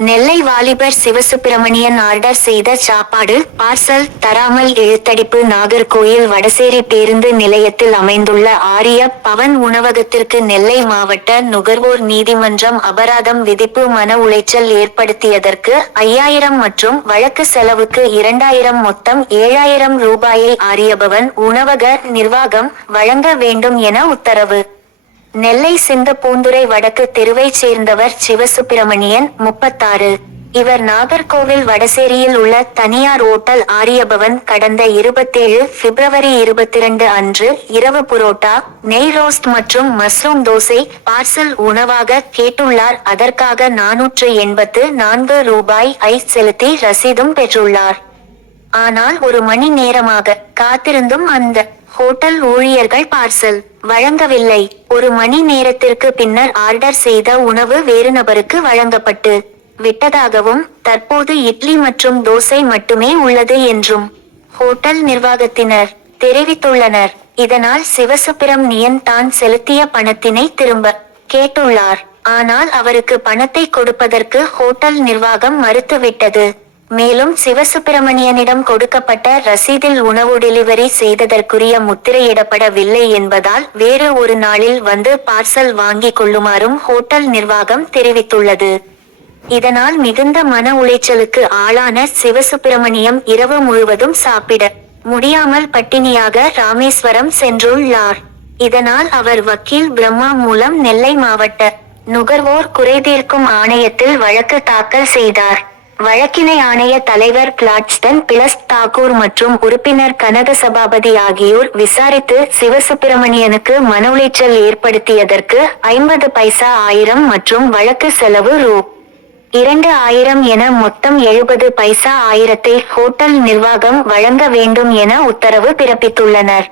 நெல்லை வாலிபர் சிவசுப்பிரமணியன் ஆர்டர் செய்த சாப்பாடு பார்சல் தராமல் இழுத்தடிப்பு நாகர்கோயில் வடசேரி பேருந்து நிலையத்தில் அமைந்துள்ள ஆரிய பவன் உணவகத்திற்கு நெல்லை மாவட்ட நுகர்வோர் நீதிமன்றம் அபராதம் விதிப்பு மன உளைச்சல் ஏற்படுத்தியதற்கு ஐயாயிரம் மற்றும் வழக்கு செலவுக்கு இரண்டாயிரம் மொத்தம் ஏழாயிரம் ரூபாயை ஆரியபவன் உணவக நிர்வாகம் வழங்க வேண்டும் என உத்தரவு. நெல்லை சிந்தப்பூந்துறை வடக்கு தெருவைச் சேர்ந்தவர் சிவசுப்பிரமணியன் முப்பத்தாறு. இவர் நாகர்கோவில் வடசேரியில் உள்ள தனியார் ஓட்டல் ஆரியபவன் கடந்த இருபத்தேழு பிப்ரவரி இருபத்தி இரண்டு அன்று இரவு புரோட்டா நெய் ரோஸ்ட் மற்றும் மஸ்ரூம் தோசை பார்சல் உணவாக கேட்டுள்ளார். அதற்காக நானூற்று எண்பத்து நான்கு ரூபாய் ஐ செலுத்தி ரசீதும் பெற்றுள்ளார். ஆனால் ஒரு மணி நேரமாக காத்திருந்தும் அந்த ஹோட்டல் ஊழியர்கள் பார்சல் வழங்கவில்லை. ஒரு மணி நேரத்திற்கு பின்னர் ஆர்டர் செய்த உணவு வேறு நபருக்கு வழங்கப்பட்டு விட்டதாகவும் தற்போது இட்லி மற்றும் தோசை மட்டுமே உள்ளது என்றும் ஹோட்டல் நிர்வாகத்தினர் தெரிவித்துள்ளனர். இதனால் சிவசுப்பிரமணியன் தான் செலுத்திய பணத்தினை திரும்ப கேட்டுள்ளார். ஆனால் அவருக்கு பணத்தை கொடுப்பதற்கு ஹோட்டல் நிர்வாகம் மறுத்துவிட்டது. மேலும் சிவசுப்பிரமணியனிடம் கொடுக்கப்பட்ட ரசீதில் உணவு டெலிவரி செய்ததற்குரிய முத்திரையிடப்படவில்லை என்பதால் வேறு ஒரு நாளில் வந்து பார்சல் வாங்கிக் கொள்ளுமாறும் ஹோட்டல் நிர்வாகம் தெரிவித்துள்ளது. இதனால் மிகுந்த மன உளைச்சலுக்கு ஆளான சிவசுப்பிரமணியம் இரவு முழுவதும் சாப்பிட முடியாமல் பட்டினியாக ராமேஸ்வரம் சென்றுள்ளார். இதனால் அவர் வக்கீல் பிரம்மா மூலம் நெல்லை மாவட்ட நுகர்வோர் குறைதீர்க்கும் ஆணையத்தில் வழக்கு தாக்கல் செய்தார். வழக்கினை ஆணைய தலைவர் கிளாட்ஸ்டன் பிளஸ் தாக்கூர் மற்றும் உறுப்பினர் கனக சபாபதி ஆகியோர் விசாரித்து சிவசுப்பிரமணியனுக்கு மன உளைச்சல் ஏற்படுத்தியதற்கு ஐம்பது பைசா ஆயிரம் மற்றும் வழக்கு செலவு ரூ. இரண்டு ஆயிரம் என மொத்தம் எழுபது பைசா ஆயிரத்தை ஹோட்டல் நிர்வாகம் வழங்க வேண்டும் என உத்தரவு பிறப்பித்துள்ளனர்.